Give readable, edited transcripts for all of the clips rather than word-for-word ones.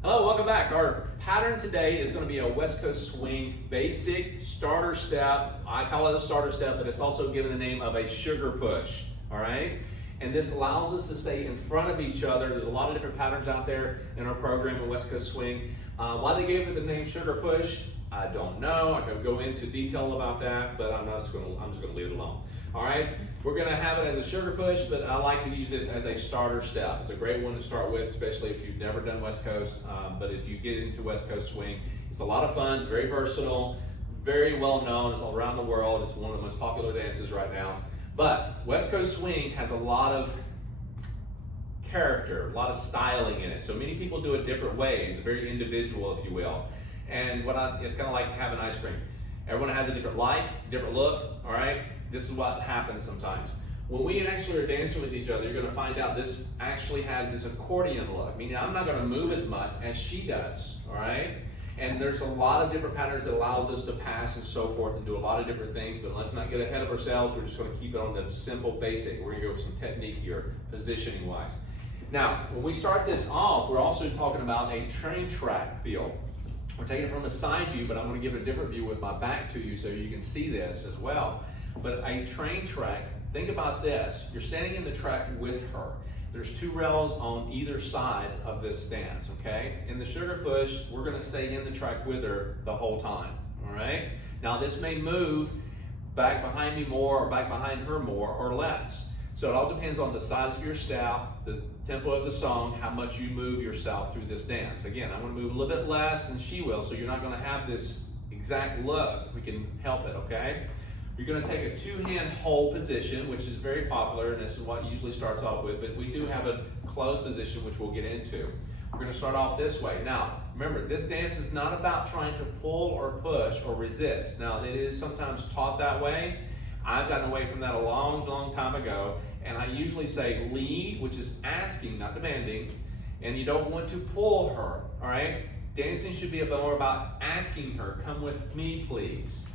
Hello, welcome back. Our pattern today is going to be a West Coast swing basic starter step. I call it a starter step, but it's also given the name of a sugar push, all right? And this allows us to stay in front of each other. There's a lot of different patterns out there in our program in West Coast swing. Why they gave it the name sugar push, I don't know. I could go into detail about that, but I'm just going to leave it alone. All right, we're going to have it as a sugar push, but I like to use this as a starter step. It's a great one to start with, especially if you've never done West Coast. But if you get into West Coast swing, it's a lot of fun, it's very versatile, very well known. It's all around the world. It's one of the most popular dances right now. But West Coast swing has a lot of character, a lot of styling in it. So many people do it different ways, very individual, if you will. And it's kind of like having ice cream. Everyone has a different different look, all right? This is what happens sometimes. When we actually are dancing with each other, you're gonna find out this actually has this accordion look, meaning I'm not gonna move as much as she does, all right? And there's a lot of different patterns that allows us to pass and so forth and do a lot of different things, but let's not get ahead of ourselves. We're just gonna keep it on the simple basic. We're gonna go with some technique here, positioning wise. Now, when we start this off, we're also talking about a train track feel. We're taking it from a side view, but I'm gonna give it a different view with my back to you so you can see this as well. But a train track, think about this. You're standing in the track with her. There's two rails on either side of this stance, okay? In the sugar push, we're gonna stay in the track with her the whole time, all right? Now this may move back behind me more or back behind her more or less. So it all depends on the size of your step, the tempo of the song, how much you move yourself through this dance. Again, I'm gonna move a little bit less than she will, so you're not gonna have this exact look if we can help it, okay? You're gonna take a two-hand hold position, which is very popular, and this is what it usually starts off with, but we do have a closed position, which we'll get into. We're gonna start off this way. Now, remember, this dance is not about trying to pull or push or resist. Now, it is sometimes taught that way. I've gotten away from that a long, long time ago, and I usually say lead, which is asking, not demanding, and you don't want to pull her, all right? Dancing should be more about asking her, come with me, please.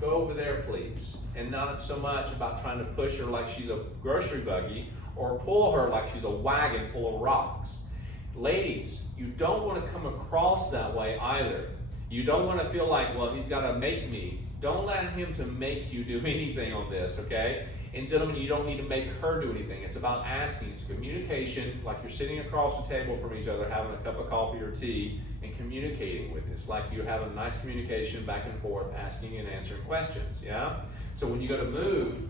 Go over there, please. And not so much about trying to push her like she's a grocery buggy or pull her like she's a wagon full of rocks. Ladies, you don't want to come across that way either. You don't want to feel like, well, he's got to make me. Don't let him to make you do anything on this, okay? And gentlemen, you don't need to make her do anything. It's about asking. It's communication, like you're sitting across the table from each other, having a cup of coffee or tea, and communicating with it. It's like you're having a nice communication back and forth, asking and answering questions, yeah? So when you go to move,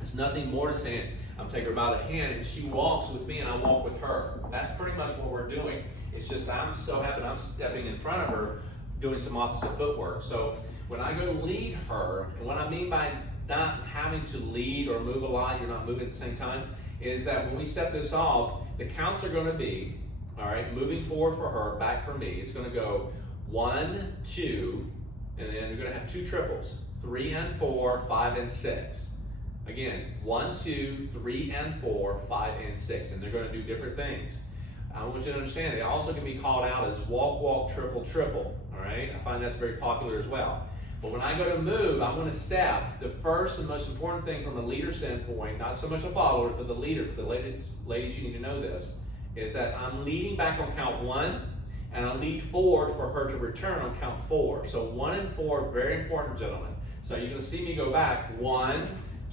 it's nothing more to saying, I'm taking her by the hand, and she walks with me, and I walk with her. That's pretty much what we're doing. It's just I'm so happy I'm stepping in front of her, doing some opposite footwork. So when I go to lead her, and what I mean by not having to lead or move a lot, you're not moving at the same time, is that when we step this off, the counts are gonna be, all right, moving forward for her, back for me, it's gonna go 1, 2, and then you're gonna have 2 triples, 3 and 4, 5 and 6. Again, 1, 2, 3 and 4, 5 and 6, and they're gonna do different things. I want you to understand, they also can be called out as walk, walk, triple, triple, all right? I find that's very popular as well. But when I go to move, I'm going to step. The first and most important thing from a leader standpoint, not so much a follower, but the leader, the ladies, you need to know this, is that I'm leading back on count 1, and I lead forward for her to return on count 4. So 1 and 4, very important, gentlemen. So you're going to see me go back 1,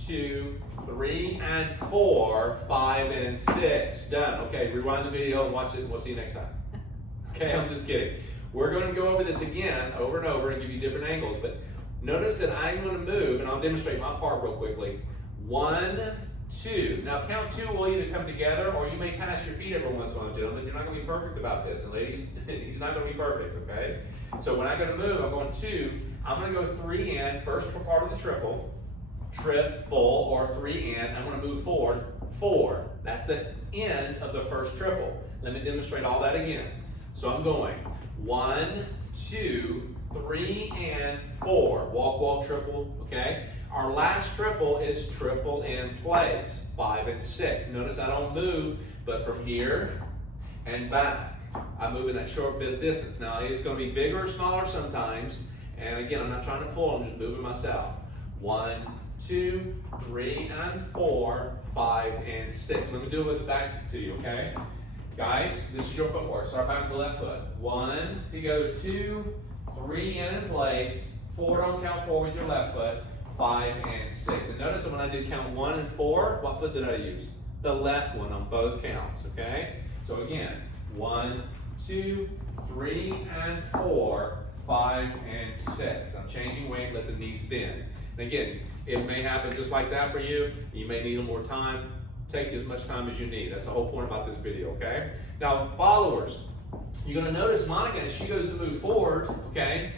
2, 3, and 4, 5, and 6. Done. Okay, rewind the video and watch it, and we'll see you next time. Okay, I'm just kidding. We're going to go over this again, over and over, and give you different angles, but notice that I'm going to move, and I'll demonstrate my part real quickly. 1, 2. Now count 2 will either come together, or you may pass your feet every once in a while, gentlemen. You're not going to be perfect about this, and ladies, he's not going to be perfect, okay? So when I go to move, I'm going 2. I'm going to go 3 in, first part of the triple, or 3 in. I'm going to move forward, 4. That's the end of the first triple. Let me demonstrate all that again. So I'm going 1, 2, 3, and 4. Walk, walk, triple, okay? Our last triple is triple in place, 5 and 6. Notice I don't move, but from here and back. I move in that short bit of distance. Now it's going to be bigger or smaller sometimes, and again, I'm not trying to pull, I'm just moving myself. 1, 2, 3, and 4, 5, and 6. Let me do it with the back to you, okay? Guys, this is your footwork. Start back with the left foot. 1, together, 2, 3, in place. Forward on count 4 with your left foot. 5 and 6. And notice that when I did count 1 and 4, what foot did I use? The left one on both counts, okay? So again, 1, 2, 3, and 4, 5, and 6. I'm changing weight, let the knees bend. And again, it may happen just like that for you. You may need a little more time. Take as much time as you need. That's the whole point about this video, okay? Now, followers, you're gonna notice Monica, as she goes to move forward, okay?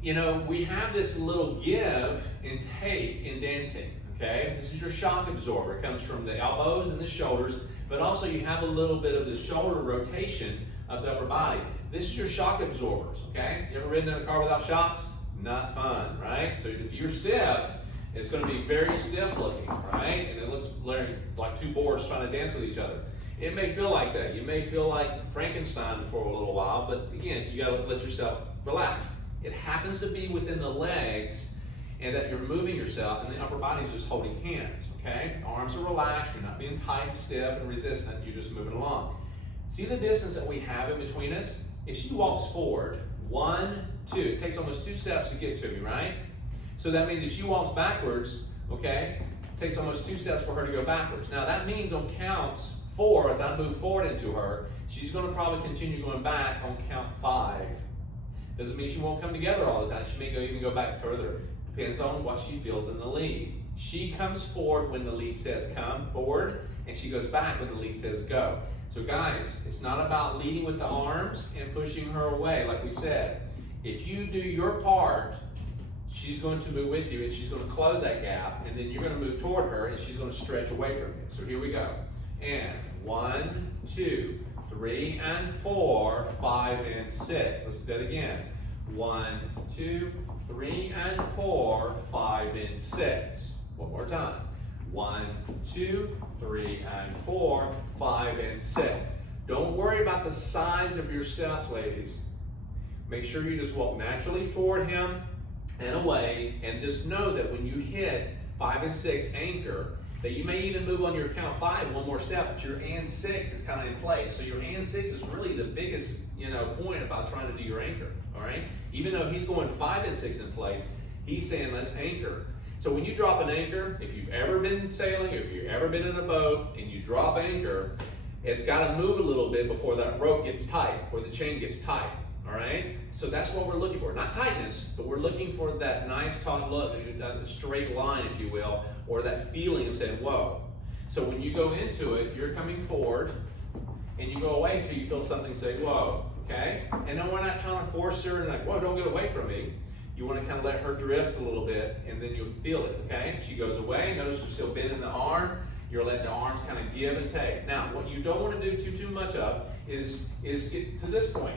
You know, we have this little give and take in dancing, okay? This is your shock absorber. It comes from the elbows and the shoulders, but also you have a little bit of the shoulder rotation of the upper body. This is your shock absorbers, okay? You ever ridden in a car without shocks? Not fun, right? So if you're stiff, it's going to be very stiff looking, right? And it looks like two boars trying to dance with each other. It may feel like that. You may feel like Frankenstein for a little while, but again, you got to let yourself relax. It happens to be within the legs and that you're moving yourself, and the upper body is just holding hands, okay? Arms are relaxed. You're not being tight, stiff, and resistant. You're just moving along. See the distance that we have in between us? If she walks forward, 1, 2, it takes almost 2 steps to get to me, right? So that means if she walks backwards, okay, it takes almost 2 steps for her to go backwards. Now that means on counts 4, as I move forward into her, she's going to probably continue going back on count 5. Doesn't mean she won't come together all the time. She may even go back further. Depends on what she feels in the lead. She comes forward when the lead says come forward, and she goes back when the lead says go. So guys, it's not about leading with the arms and pushing her away, like we said. If you do your part, she's going to move with you and she's going to close that gap, and then you're going to move toward her and she's going to stretch away from you. So here we go. And 1, 2, 3, and 4, 5, and 6. Let's do that again. 1, 2, 3, and 4, 5, and 6. One more time. 1, 2, 3, and 4, 5, and 6. Don't worry about the size of your steps, ladies. Make sure you just walk naturally toward him and away, and just know that when you hit 5 and 6 anchor, that you may even move on your count 5 one more step, but your and 6 is kind of in place. So your and 6 is really the biggest, point about trying to do your anchor, all right? Even though he's going 5 and 6 in place, he's saying let's anchor. So when you drop an anchor, if you've ever been sailing, if you've ever been in a boat and you drop anchor, it's got to move a little bit before that rope gets tight or the chain gets tight. All right, so that's what we're looking for. Not tightness, but we're looking for that nice taut look, a straight line, if you will, or that feeling of saying, whoa. So when you go into it, you're coming forward, and you go away until you feel something say, whoa, okay? And then we're not trying to force her and like, whoa, don't get away from me. You want to kind of let her drift a little bit, and then you'll feel it, okay? She goes away, notice you're still bending the arm. You're letting the arms kind of give and take. Now, what you don't want to do too much of is get to this point.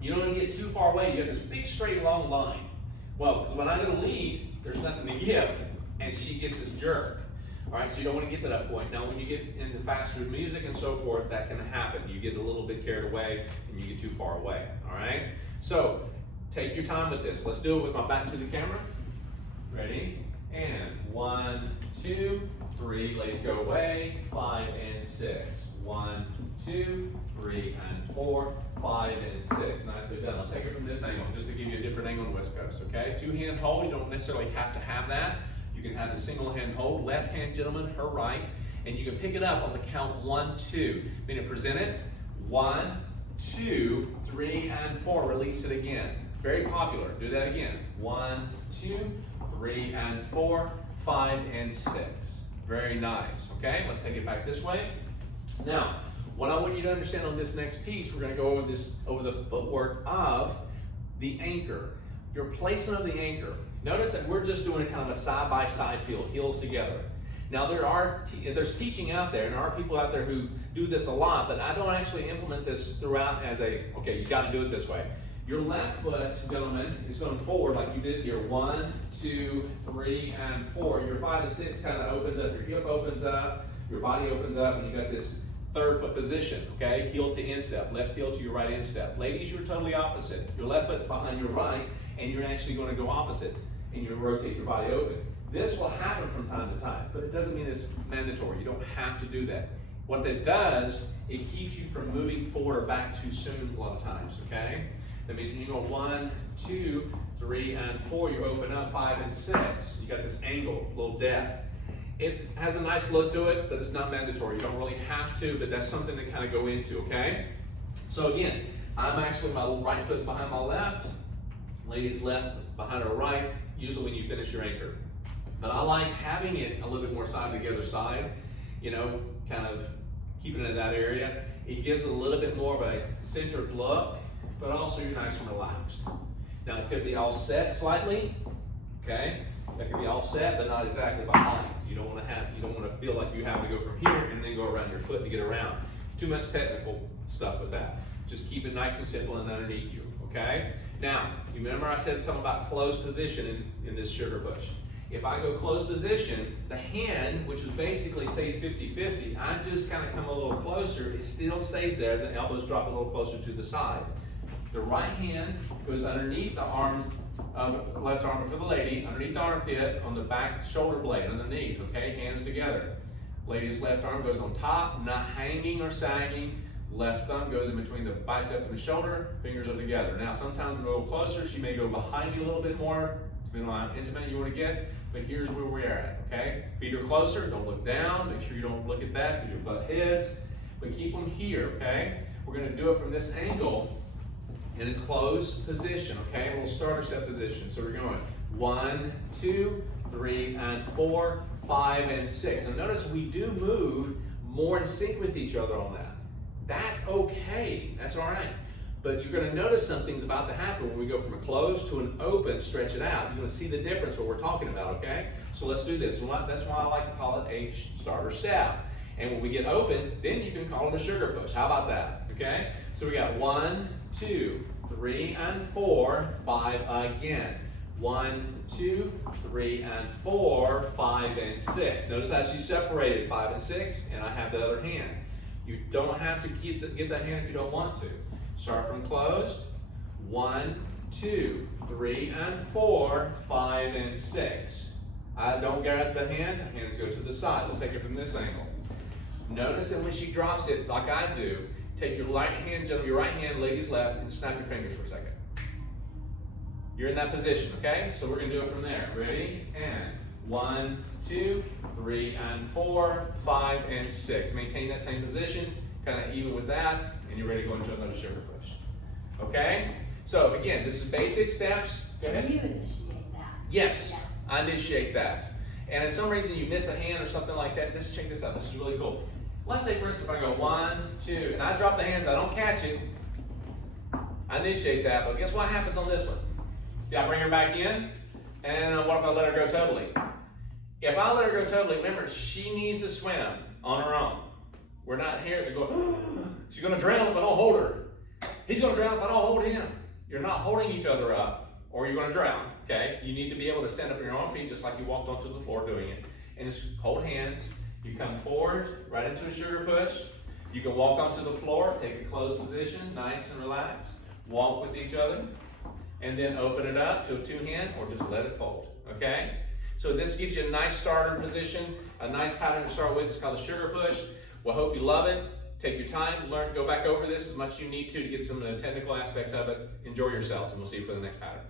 You don't want to get too far away. You have this big, straight, long line. Well, because when I go to lead, there's nothing to give, and she gets this jerk. All right, so you don't want to get to that point. Now, when you get into faster music and so forth, that can happen. You get a little bit carried away, and you get too far away. All right? So, take your time with this. Let's do it with my back to the camera. Ready? And 1, 2, 3. Ladies go away. 5 and 6. 1, 2, 3, and 4, 5, and 6. Nicely done. Let's take it from this angle, just to give you a different angle on the West Coast, okay? 2-hand hold, you don't necessarily have to have that. You can have the single hand hold, left hand gentleman, her right, and you can pick it up on the count 1, 2. Meaning present it, 1, 2, 3, and 4. Release it again. Very popular. Do that again. 1, 2, 3, and 4, 5, and 6. Very nice, okay? Let's take it back this way. Now, what I want you to understand on this next piece, we're going to go over the footwork of the anchor. Your placement of the anchor. Notice that we're just doing kind of a side-by-side feel, heels together. Now there's teaching out there, and there are people out there who do this a lot, but I don't actually implement this throughout as okay, you got to do it this way. Your left foot, gentlemen, is going forward like you did here. 1, 2, 3, and 4. Your 5 and 6 kind of opens up. Your hip opens up. Your body opens up, and you got this third foot position, okay? Heel to instep, left heel to your right instep. Ladies, you're totally opposite. Your left foot's behind your right, and you're actually going to go opposite, and you rotate your body open. This will happen from time to time, but it doesn't mean it's mandatory. You don't have to do that. What that does, it keeps you from moving forward or back too soon a lot of times, okay? That means when you go 1, 2, 3, and 4, you open up 5 and 6. You got this angle, a little depth. It has a nice look to it, but it's not mandatory. You don't really have to, but that's something to kind of go into, okay? So again, I'm actually, my right foot's behind my left, lady's left behind her right, usually when you finish your anchor. But I like having it a little bit more side to the other side, you know, kind of keeping it in that area. It gives a little bit more of a centered look, but also you're nice and relaxed. Now it could be all set slightly, okay? That could be all set, but not exactly behind. You don't want to feel like you have to go from here and then go around your foot to get around. Too much technical stuff with that. Just keep it nice and simple and underneath you, okay? Now, you remember I said something about closed position in this sugar push. If I go closed position, the hand, which basically stays 50-50, I just kind of come a little closer, it still stays there, the elbows drop a little closer to the side. The right hand goes underneath the arms, left arm for the lady, underneath the armpit, on the back shoulder blade, underneath, okay? Hands together. Lady's left arm goes on top, not hanging or sagging. Left thumb goes in between the bicep and the shoulder, fingers are together. Now sometimes we go closer, she may go behind you a little bit more, depending on how intimate you want to get, but here's where we're at, okay? Feet are closer, don't look down, make sure you don't look at that because you'll butt heads, but keep them here, okay? We're gonna do it from this angle in a closed position, okay? We'll start our step position. So we're going 1, 2, 3, and 4, 5, and 6. And notice we do move more in sync with each other on that. That's okay, that's all right. But you're gonna notice something's about to happen when we go from a closed to an open, stretch it out. You're gonna see the difference, what we're talking about, okay? So let's do this. That's why I like to call it a starter step. And when we get open, then you can call it a sugar push. How about that, okay? So we got 1, 2, 3, and 4, 5 again. 1, 2, 3, and 4, 5, and 6. Notice how she separated 5 and 6, and I have the other hand. You don't have to get that hand if you don't want to. Start from closed. 1, 2, 3, and 4, 5, and 6. I don't grab the hand, hands go to the side. Let's take it from this angle. Notice that when she drops it, like I do, take your right hand, your right hand, lady's left, and snap your fingers for a second. You're in that position, okay? So we're gonna do it from there. Ready? And 1, 2, 3, and 4, 5, and 6. Maintain that same position, kind of even with that, and you're ready to go into another sugar push. Okay? So again, this is basic steps. Go ahead. You initiate that. Yes, I initiate that. And if some reason you miss a hand or something like that, check this out. This is really cool. Let's say, for instance, if I go 1, 2, and I drop the hands, I don't catch it, I initiate that, but guess what happens on this one? See, I bring her back in, and what if I let her go totally? If I let her go totally, remember, she needs to swim on her own. We're not here to go, she's gonna drown if I don't hold her. He's gonna drown if I don't hold him. You're not holding each other up, or you're gonna drown, okay? You need to be able to stand up on your own feet, just like you walked onto the floor doing it, and just hold hands. You come forward, right into a sugar push. You can walk onto the floor, take a closed position, nice and relaxed. Walk with each other, and then open it up to a 2-hand, or just let it fold, okay? So this gives you a nice starter position, a nice pattern to start with. It's called a sugar push. Well, hope you love it. Take your time, learn, go back over this as much as you need to get some of the technical aspects of it. Enjoy yourselves, and we'll see you for the next pattern.